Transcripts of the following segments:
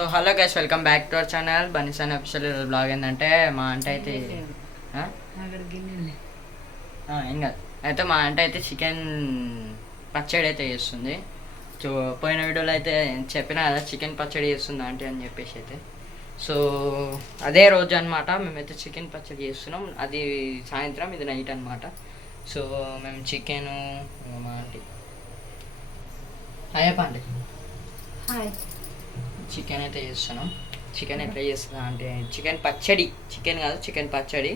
So hello guys, welcome back to our channel బనీసాన్ official. Blog ఏంటంటే మా అంటే అయితే ఏం కాదు అయితే మా అంటే అయితే చికెన్ పచ్చడి అయితే చేస్తుంది. సో పోయిన వీడియోలో అయితే చెప్పినా కదా చికెన్ పచ్చడి చేస్తుంది ఆంటీ అని చెప్పేసి అయితే. సో అదే రోజు అనమాట మేమైతే చికెన్ పచ్చడి చేస్తున్నాం. అది సాయంత్రం, ఇది నైట్ అనమాట. సో మేము చికెను మా ఆంటీ అయ్యప్పండి చికెన్ అయితే చేస్తున్నాం. చికెన్ ఎట్లా చేస్తున్నా అంటే చికెన్ పచ్చడి, చికెన్ కాదు చికెన్ పచ్చడి.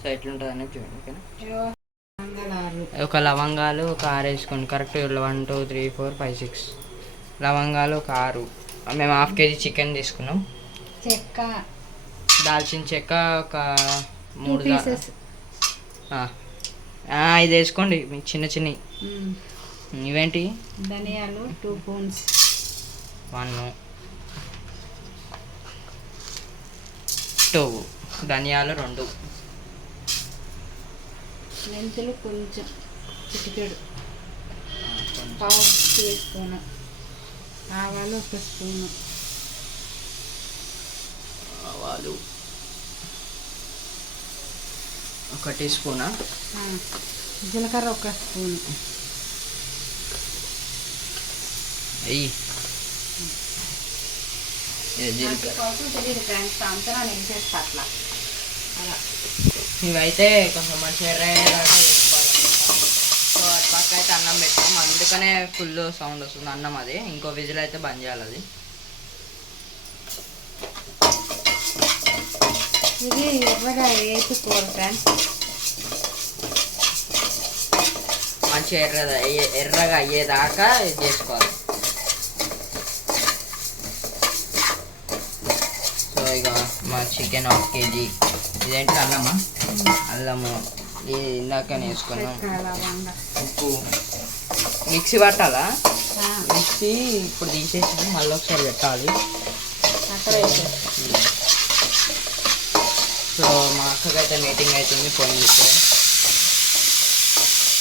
సో ఎట్లుంటుంది అనేది చూడండి, ఓకేనా. ఒక లవంగాలు ఒక 6 వేసుకోండి, కరెక్ట్. 1 2 3 4 5 6 లవంగాలు ఒక 6. మేము ½ kg చికెన్ తీసుకున్నాం. చెక్క, దాల్చిన చెక్క ఒక 3 ఇది వేసుకోండి మీకు చిన్న చిన్నవి. ఇవేంటి ధనియాలు 2 స్పూన్స్, 1 2 ధనియాలు 2, మెంతులు కొంచెం చిటికెడు, పావు టీ స్పూను, ఆవాలు 1 స్పూను, ఆవాలు 1 టీ స్పూనా, జీలకర్ర 1 స్పూను, అయ్యి ఇవైతే కొంచెం మంచిగా ఎర్రగా చేసుకోవాలి. సో అటు పక్క అయితే అన్నం పెట్టాం, అందుకనే ఫుల్ సౌండ్ వస్తుంది అన్నం. అది ఇంకో విజిల్ అయితే బంద్ చేయాలి. అది ఇది ఎర్రగా వేసుకోవాలి ఫ్రెండ్స్, మంచిగా ఎర్రగా అయ్యేదాకా ఇది చేసుకోవాలి. సో ఇక మా చికెన్ 1 kg. ఇదేంటి అల్లమా? అల్లము ఇది ఇందాక వేసుకున్నాం. ఉప్పు, మిక్సీ పట్టాలా? మిక్సీ ఇప్పుడు తీసేసి మళ్ళీ ఒకసారి పెట్టాలి. సో మా అక్కకైతే మీటింగ్ అవుతుంది, పోయింది.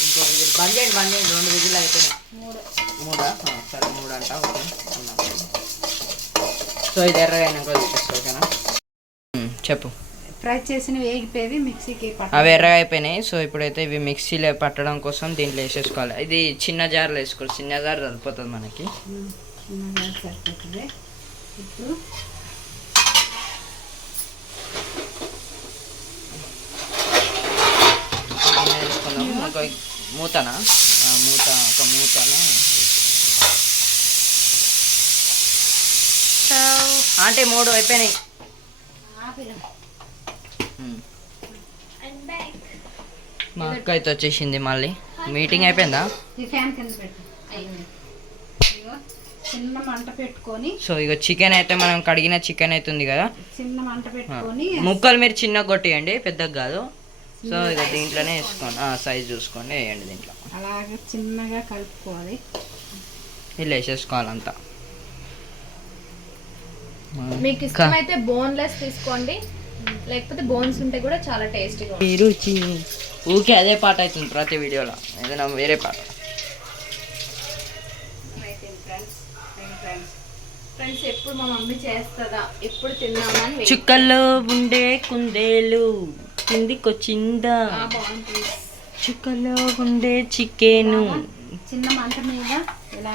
ఇంకో విజిల్ బంద్ చేయండి 2 విజిల్ అయిపోయినాయి. 3 సరే 3 అంట. ఓకే. సో ఇది ఎర్రగా అయినాక చూపిస్తా, ఓకేనా. చెప్పు. ఫ్రై చేసిన వేగిపోయి మిక్సీకి అవి ఎర్రగా అయిపోయినాయి. సో ఇప్పుడైతే ఇవి మిక్సీలో పట్టడం కోసం దీంట్లో వేసేసుకోవాలి. ఇది చిన్న జార్లో వేసుకోవాలి, చిన్న జార్ సరిపోతుంది మనకి. చిన్న జార్ సరిపోతుంది. ఇప్పుడు వేసుకున్నాము. ఒక మూతనా ఒక మూతన అంటే 3 అయిపోయినాయి. మా అక్క అయితే వచ్చేసింది, మళ్ళీ మీటింగ్ అయిపోయిందా? చిన్న మంట పెట్టుకొని, సో ఇక చికెన్ అయితే మనం కడిగిన చికెన్ అయితే ఉంది కదా, చిన్న మంట పెట్టుకొని ముక్కలు మీరు చిన్నగా కొట్టియండి, పెద్దగా కాదు. సో ఇక దీంట్లోనే వేసుకోండి, సైజ్ చూసుకోండి, వేయండి దీంట్లో. అలాగే చిన్నగా కలుపుకోవాలి. ఇలా వేసేసుకోవాలంతా. మీకు ఇష్టమైతే బోన్లెస్ తీసుకోండి, లేకపోతే బోన్స్ ఉంటే కూడా చాలా టేస్టీగా ఉంటుంది. రుచి ఊకే అదే పాట అవుతుంది ప్రతి వీడియోలో, ఏదైనా వేరే పాట. ఫ్రెండ్స్ ఎప్పుడు మా మమ్మీ చేస్తుందా, ఎప్పుడు తిన్నామని చుక్కల్లో ఉండే కుందేలు కిందికొచ్చిందా, చుక్కల్లో ఉండే చికెను. చిన్న మంట మీద ఇలా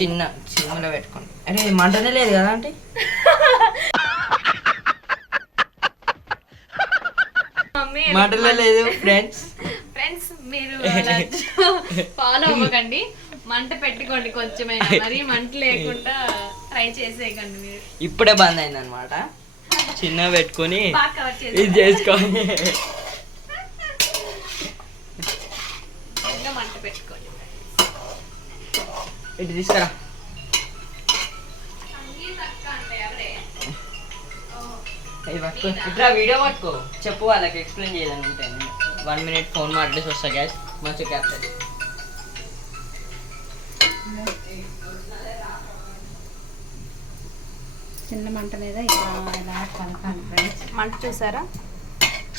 చిన్న సిమ్లో పెట్టుకోండి. అరే మంటనే లేదు కదా అంటే మంటలే లేదు. ఫ్రెండ్స్ మీరు ఫాలో అవ్వకండి, మంట పెట్టుకోండి కొంచెమైనా, మరి మంట లేకుండా ట్రై చేసేయకండి మీరు. ఇప్పుడే బంద్ అయింది అనమాట, చిన్న పెట్టుకొని ఇది చేసుకోండి. మంట పెట్టుకోండి. ఇటు తీసుకురా. ఇట్లా వీడియో పట్టుకో, చెప్పు వాళ్ళకి, ఎక్స్ప్లెయిన్ చేయాలని ఉంటాయి. 1 minute ఫోన్ మాట్లాడేసి వస్తా గ్యాస్, మంచిగా క్యాప్చర్. చిన్న మంట మీద ఇలా కలపాలి ఫ్రెండ్స్. మంట చూసారా,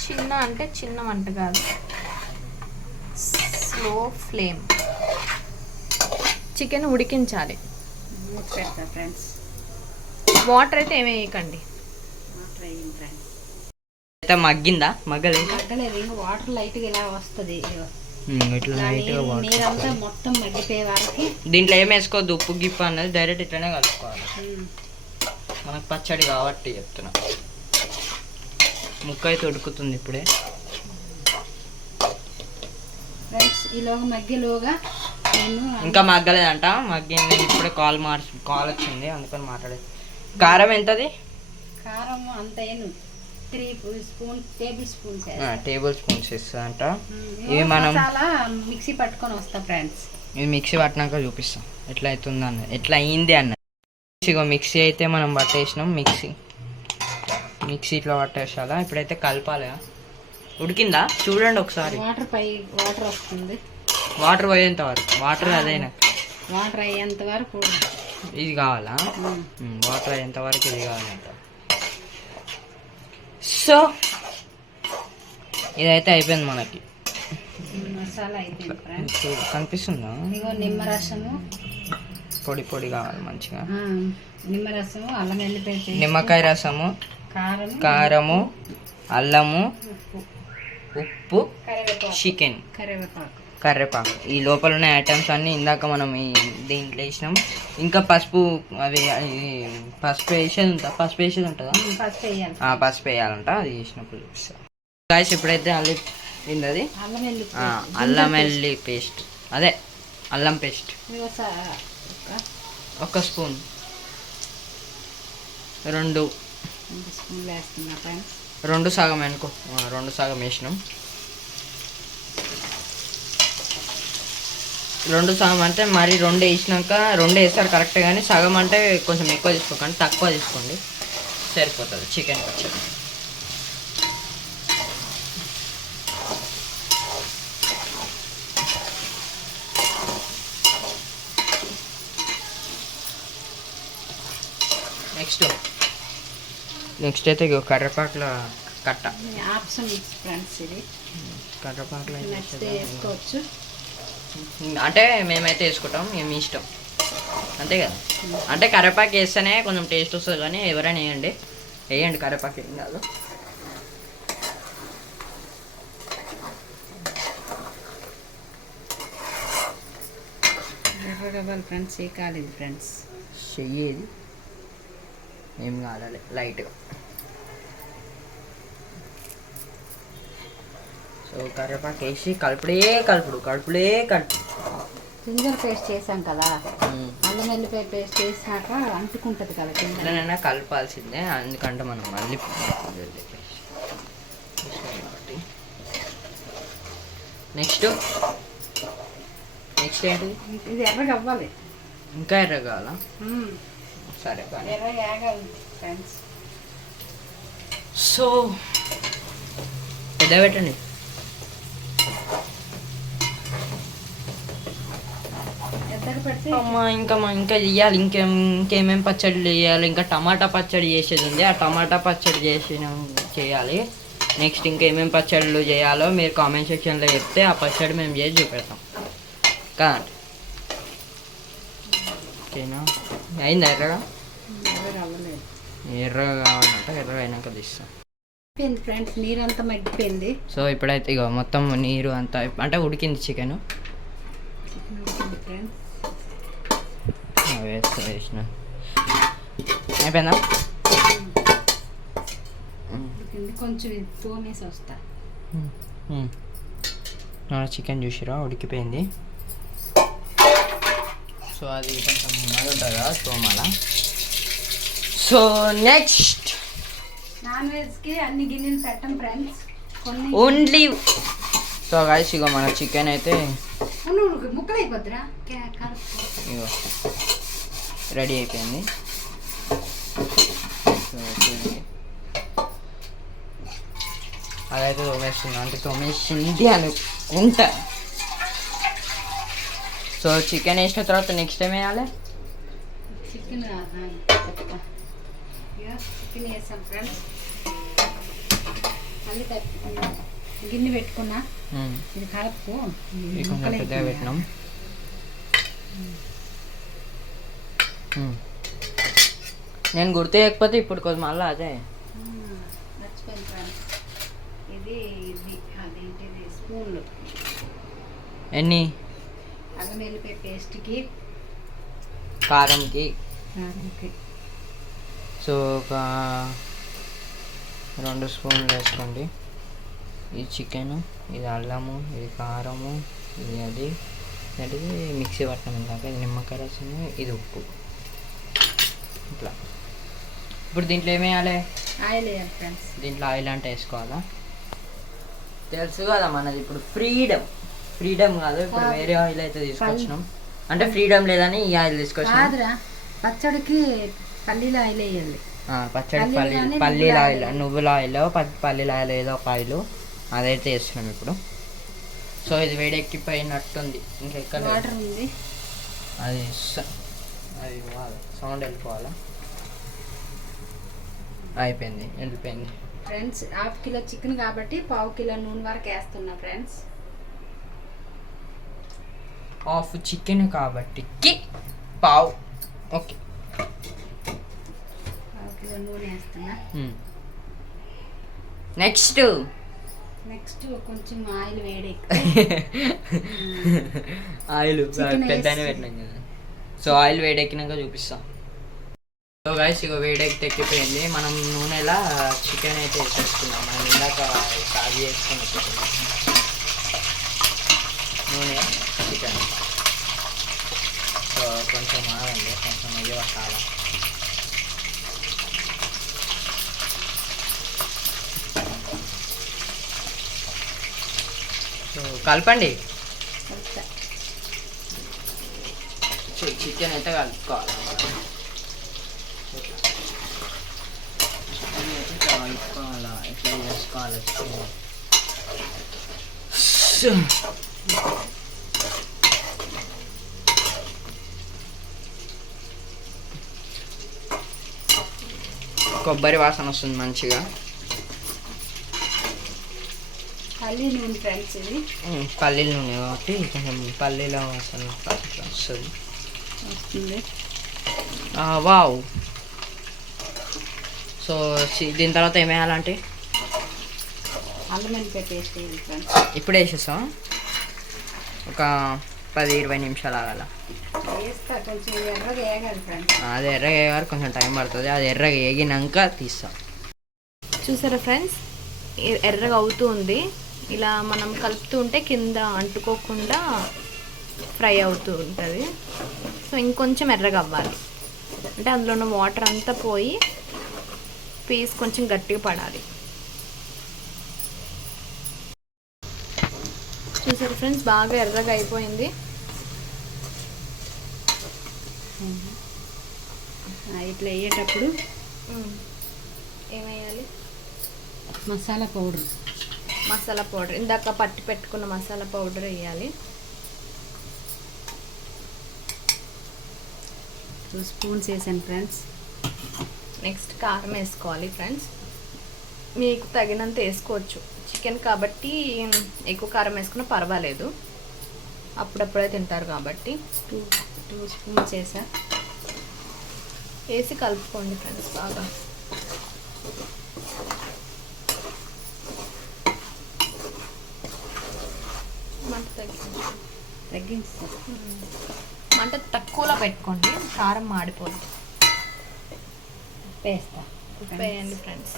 చిన్న అంటే చిన్న మంట కాదు, స్లో ఫ్లేమ్. చికెన్ ఉడికించాలి. పెడతా ఫ్రెండ్స్. వాటర్ అయితే ఏమీ వేయకండి. వాటర్ వేయండి ఫ్రెండ్స్. అయితే మగ్గిందా? మగ్గలేదు. మగ్గలేదు, ఇంకా వాటర్ లైట్గా ఇలా వస్తుంది. ఇట్లా లైట్గా వాటర్. నీరంతా మొత్తం మగ్గిపోయే వరకు. దీంట్లో ఏం వేసుకోవద్దు, ఉప్పు గిప్పు అన్నది డైరెక్ట్ ఇట్లనే కలుపుకోవాలి. మనకు పచ్చడి కాబట్టి చెప్తున్నా. ముక్క అయితే ఉడుకుతుంది ఇప్పుడే ఫ్రెండ్స్. ఈలోగా మగ్గేలోగా నేను ఇంకా మగ్గలేదంట. మగ్గింది ఇప్పుడే. కాల్ వచ్చింది అందుకని మాట్లాడేది. కారం ఎంతది? కారం అంత ఏను 3 టేబుల్ స్పూన్స్. టేబుల్ స్పూన్స్ ఇస్తుందంట. ఇవి మనం చాలా మిక్సీ పట్టుకొని వస్తా ఫ్రెండ్స్. ఇది మిక్సీ పట్టినాక చూపిస్తాం ఎట్లా అవుతుంది అన్నది, ఎట్లా అయింది అన్నది. మిక్సీ అయితే మనం పట్టేసినాం. మిక్సీ ఇట్లా పట్టేసాలా. ఇప్పుడైతే కలపాలి. ఉడికిందా చూడండి ఒకసారి. వాటర్ వస్తుంది. వాటర్ పోయేంత వరకు. వాటర్ అదేనా? వాటర్ అయ్యేంత వరకు ఇది కావాలా? వాటర్ అయ్యేంత వరకు ఇది కావాలంట. సో ఇదైతే అయిపోయింది మనకి. మసాలా అయిపోయింది ఫ్రెండ్స్. కనిపిస్తుందా? ఇదిగో నిమ్మరసము, పొడి పొడి కావాలి మంచిగా. నిమ్మరసము, అల్లం వెల్లిపాయ పేస్ట్, నిమ్మకాయ రసము, కారము, అల్లము, ఉప్పు, చికెన్, కరివేపాకు. ఈ లోపల ఉన్న ఐటమ్స్ అన్నీ ఇందాక మనం దీంట్లో వేసినాం. ఇంకా పసుపు, అవి పసుపు వేసేది ఉంటుందా? పసుపు వేసేది వేయాలంట. అది వేసినప్పుడు చూపిస్తా గాయస్. ఇప్పుడైతే అది అల్లం వెల్లి పేస్ట్, అదే అల్లం పేస్ట్ 1 స్పూన్, 2 స్పూన్లు వేస్తున్నా ఫ్రెండ్స్. 2 సగం అనుకో, 2 సగం వేసినాం. 2 సగం అంటే మరి 2 వేసినాక 2 వేస్తారు కరెక్ట్, కానీ సగం అంటే కొంచెం ఎక్కువ తీసుకోకండి, తక్కువ తీసుకోండి సరిపోతుంది చికెన్ పచ్చడి. నెక్స్ట్ అయితే కరివేపాకులో కట్ట ఆప్షన్ ఫ్రెండ్స్. ఇది కరివేపాకులో వేసుకోవచ్చు అంటే మేమైతే వేసుకుంటాం, మీ ఇష్టం అంతే కదా. అంటే కరివేపాకు వేస్తేనే కొంచెం టేస్ట్ వస్తుంది, కానీ ఎవరైనా వేయండి కరివేపాకు, ఏం కాదు. ఫ్రెండ్స్. ఏ కాలేదు ఫ్రెండ్స్, చెయ్యేది ఏం కావాలి లైట్గా. సో కరివేపాకు వేసి కలుపుడు. జింజర్ పేస్ట్ చేసాం కదా, అల్లం వెల్లిపాయ పేస్ట్ వేసినాక అంటుకుంటుంది కదా కింద. కలపాల్సిందే, ఎందుకంటే మనం మళ్ళీ నెక్స్ట్ ఏంటి? ఇది ఎర్రగా అవ్వాలి. ఇంకా ఎర్ర కావాలా? సరే ఫ్రెండ్స్. సో పెద్ద పెట్టండి. ఇంకా చెయ్యాలి. ఇంకేమేమి పచ్చడి చేయాలి? ఇంకా టమాటా పచ్చడి చేసేది ఉంది. ఆ టమాటా పచ్చడి చేయాలి. నెక్స్ట్ ఇంకేమేమి పచ్చళ్ళు చేయాలో మీరు కామెంట్ సెక్షన్లో చెప్తే ఆ పచ్చడి మేము చేసి చూపెడతాం కాదండి. ఓకేనా? అయిందా ఎర్రగా? ఎర్రగా కావాలంట. ఎర్రగా అయినాక తీస్తాం ఫ్రెండ్స్. నీరు అంతా మగ్గిపోయింది. సో ఇప్పుడైతే ఇక మొత్తం నీరు అంతా అంటే ఉడికింది చికెన్. వేసిన అయిపోయిందా? కొంచెం తోమేసి వస్తా. చికెన్ చూసిరా ఉడికిపోయింది. సో అది కొంచెం అది ఉంటుంది కదా తోమాల. సో నెక్స్ట్ నాన్ వెజ్కి అన్ని గిన్నెలు పెట్టం ఫ్రెండ్స్, ఓన్లీ. సో గాయ్స్ ఇగో మన చికెన్ అయితే ముక్కలు అయిపోద్దిరా, ఇగో రెడీ అయిపోయింది. అదైతే తోమేస్తుంది, అంటే తోమేసింది అనుకుంటా. సో చికెన్ వేసిన తర్వాత నెక్స్ట్ టైం వేయాలి. చికెన్ వేసాం ఫ్రెండ్స్. మళ్ళీ గిన్నె పెట్టుకున్నా. ఇది కలుపు కొంచెం పెద్దగా పెట్టినాం. నేను గుర్తు చేయకపోతే ఇప్పుడు కొంచెం మళ్ళీ అదే మర్చిపోయింది ఫ్రెండ్స్. ఇది అదేంటిది స్పూన్లు ఎన్ని అల్లం వెల్లిపాయ పేస్ట్కి కారంకి. కారంకి సో ఒక 2 స్పూన్లు వేసుకోండి. ఇది చికెను, ఇది అల్లము, ఇది కారము, ఇది అది అంటే మిక్సీ పట్టినాం ఇందాక, ఇది నిమ్మకాయ రసం, ఇది ఉప్పు. ఇట్లా ఇప్పుడు దీంట్లో ఏమేయాలి? ఆయిల్ వేయాలి ఫ్రెండ్స్. దీంట్లో ఆయిల్ అంటే వేసుకోవాలా? తెలుసు కదా మనది ఇప్పుడు ఫ్రీడమ్ కాదు, ఇప్పుడు వేరే ఆయిల్ అయితే తీసుకొచ్చినాం. అంటే ఫ్రీడమ్ లేదని ఈ ఆయిల్ తీసుకొచ్చినాం. కాదురా, పచ్చడికి పల్లీల ఆయిల్ వేయాలి. పచ్చడి పల్లీల ఆయిల్, నువ్వుల ఆయిల్, పల్లీల ఆయిల్ ఏదో ఒక ఆయిల్ అదైతే వేస్తున్నాం ఇప్పుడు. సో ఇది వేడెక్కిపోయినట్టుంది, ఇంకెక్కడ వాటర్ ఉంది. అది సౌండ్ వెళ్ళిపోవాలా? అయిపోయింది, వెళ్ళిపోయింది ఫ్రెండ్స్. 1/2 కిలో చికెన్ కాబట్టి 1/2 కిలో నూనె వరకు వేస్తున్నా ఫ్రెండ్స్. హాఫ్ చికెన్ కాబట్టి పావు. ఓకే, 1/2 కిలో నూనె వేస్తున్నా. నెక్స్ట్ కొంచెం ఆయిల్ వేడెక్కి ఆయిల్ Chicken పెద్దనే వేసి. పెట్టినాం కదా. సో ఆయిల్ వేడెక్కినాక చూపిస్తాం. సో గైస్ ఇక వేడెక్కిపోయింది. మనం నూనెలా చికెన్ అయితే వేసేసుకున్నాం. మనం ఇందాక అది వేసుకున్న చికెన్, నూనె, చికెన్. సో కొంచెం ఆగండి, కొంచెం నెయ్యి పట్టాలి. సో కలపండి. సో చికెన్ అయితే కలుపుకోవాలి. చికెన్ అయితే కలుపుకోవాలా, ఎట్లా చేసుకోవాలి? కొబ్బరి వాసన వస్తుంది మంచిగా. పల్లి నూనె ఫ్రెండ్స్, ఇది పల్లీల నూనె కాబట్టి కొంచెం పల్లీల వాసన వస్తుంది. వావ్. సో దీని తర్వాత ఏం వేయాలంటే అల్లం వెల్లిపాయ పేస్ట్ వేయాలి ఫ్రెండ్స్. ఇప్పుడు వేసేస్తాం. ఒక 10-20 నిమిషాలు ఆగాల. వేస్తా, కొంచెం ఎర్రగా వేయగాలి ఫ్రెండ్స్. అది ఎర్రగా వేయగారు, కొంచెం టైం పడుతుంది. అది ఎర్రగా వేగినాక తీస్తాం. చూసారా ఫ్రెండ్స్, ఎర్రగా అవుతూ ఉంది. ఇలా మనం కలుపుతూ ఉంటే కింద అంటుకోకుండా ఫ్రై అవుతూ ఉంటుంది. సో ఇంకొంచెం ఎర్రగా అవ్వాలి, అంటే అందులో ఉన్న వాటర్ అంతా పోయి పీస్ కొంచెం గట్టిగా పడాలి. చూసారు ఫ్రెండ్స్, బాగా ఎర్రగా అయిపోయింది. ఇట్లా వేయేటప్పుడు ఏమేయాలి? మసాలా పౌడర్, ఇందాక పట్టి పెట్టుకున్న మసాలా పౌడర్ వేయాలి. 2 స్పూన్స్ వేసాను ఫ్రెండ్స్. నెక్స్ట్ కారం వేసుకోవాలి ఫ్రెండ్స్. మీకు తగినంత వేసుకోవచ్చు. చికెన్ కాబట్టి ఎక్కువ కారం వేసుకున్నా పర్వాలేదు, అప్పుడప్పుడే తింటారు కాబట్టి. 2 స్పూన్స్ వేసా. వేసి కలుపుకోండి ఫ్రెండ్స్ బాగా. మంట తగ్గించా. మంట తక్కువలో పెట్టుకోండి, కారం మాడిపోద్ది. వేస్తా, ఉప్పు వేయండి ఫ్రెండ్స్.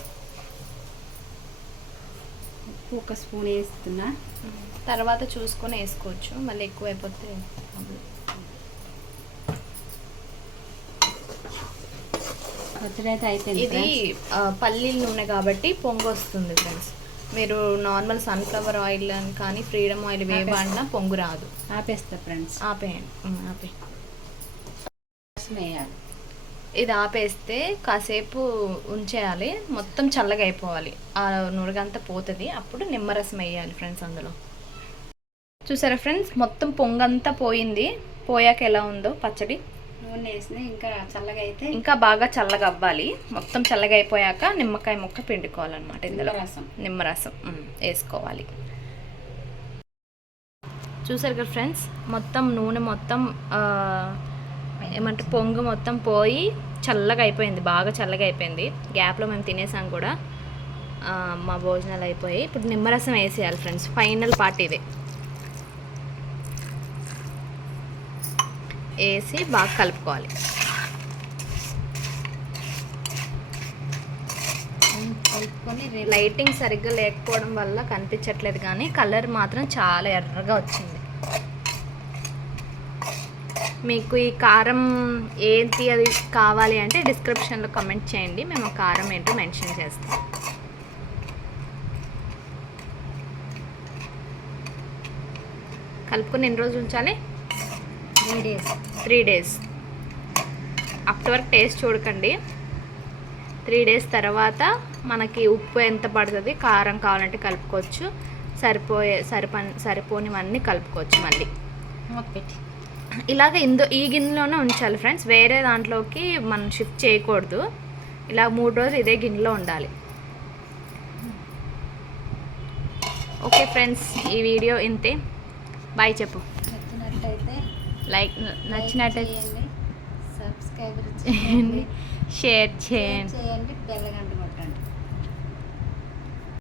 ఉప్పు 1 స్పూన్ వేస్తున్నా. తర్వాత చూసుకొని వేసుకోవచ్చు, మళ్ళీ ఎక్కువ అయిపోతే. పచ్చడి అయితే అయిపోయింది. ఇది పల్లీల నూనె కాబట్టి పొంగు వస్తుంది ఫ్రెండ్స్. మీరు నార్మల్ సన్ఫ్లవర్ ఆయిల్ అని కానీ ఫ్రీడమ్ ఆయిల్ వేయబడినా పొంగు రాదు. ఆపేస్తా ఫ్రెండ్స్. ఆపేయండి. వేయాలి. ఇది ఆపేస్తే కాసేపు ఉంచేయాలి, మొత్తం చల్లగా అయిపోవాలి. ఆ నురగంతా పోతుంది, అప్పుడు నిమ్మరసం వేయాలి ఫ్రెండ్స్ అందులో. చూసారా ఫ్రెండ్స్, మొత్తం పొంగంతా పోయింది. పోయాక ఎలా ఉందో పచ్చడి. నూనె వేసినా ఇంకా చల్లగా అయితే ఇంకా బాగా చల్లగా అవ్వాలి. మొత్తం చల్లగా అయిపోయాక నిమ్మకాయ ముక్క పిండుకోవాలన్నమాట. ఇందులో నిమ్మరసం వేసుకోవాలి. చూసారు కదా ఫ్రెండ్స్, మొత్తం నూనె మొత్తం ఏమంటే పొంగు మొత్తం పోయి చల్లగా అయిపోయింది, బాగా చల్లగా అయిపోయింది. గ్యాప్లో మేము తినేసాం కూడా. మా భోజనాలు అయిపోయి ఇప్పుడు నిమ్మరసం వేసేయాలి ఫ్రెండ్స్. ఫైనల్ పార్ట్ ఇదే. వేసి బాగా కలుపుకోవాలి. కలుపుకొని లైటింగ్ సరిగ్గా లేకపోవడం వల్ల కనిపించట్లేదు, కానీ కలర్ మాత్రం చాలా ఎర్రగా వచ్చింది. మీకు ఈ కారం ఏంటి అది కావాలి అంటే డిస్క్రిప్షన్లో కమెంట్ చేయండి, మేము ఆ కారం ఏంటో మెన్షన్ చేస్తాం. కలుపుకొని ఎన్ని రోజులు ఉంచాలి? 3 days. 3 days. అప్పటి వరకు టేస్ట్ చూడకండి. 3 days తర్వాత మనకి ఉప్పు ఎంత పడుతుంది, కారం కావాలంటే కలుపుకోవచ్చు, సరిపోనివన్నీ కలుపుకోవచ్చు. మళ్ళీ ఇలాగ ఈ గిన్నెలోనే ఉంచాలి ఫ్రెండ్స్, వేరే దాంట్లోకి మనం షిఫ్ట్ చేయకూడదు. ఇలా 3 రోజులు ఇదే గిన్నెలో ఉండాలి. ఓకే ఫ్రెండ్స్, ఈ వీడియో ఇంతే. బాయ్ చెప్పు. నచ్చినట్టయితే సబ్స్క్రైబ్ చేయండి, షేర్ చేయండి. బెల్ గంట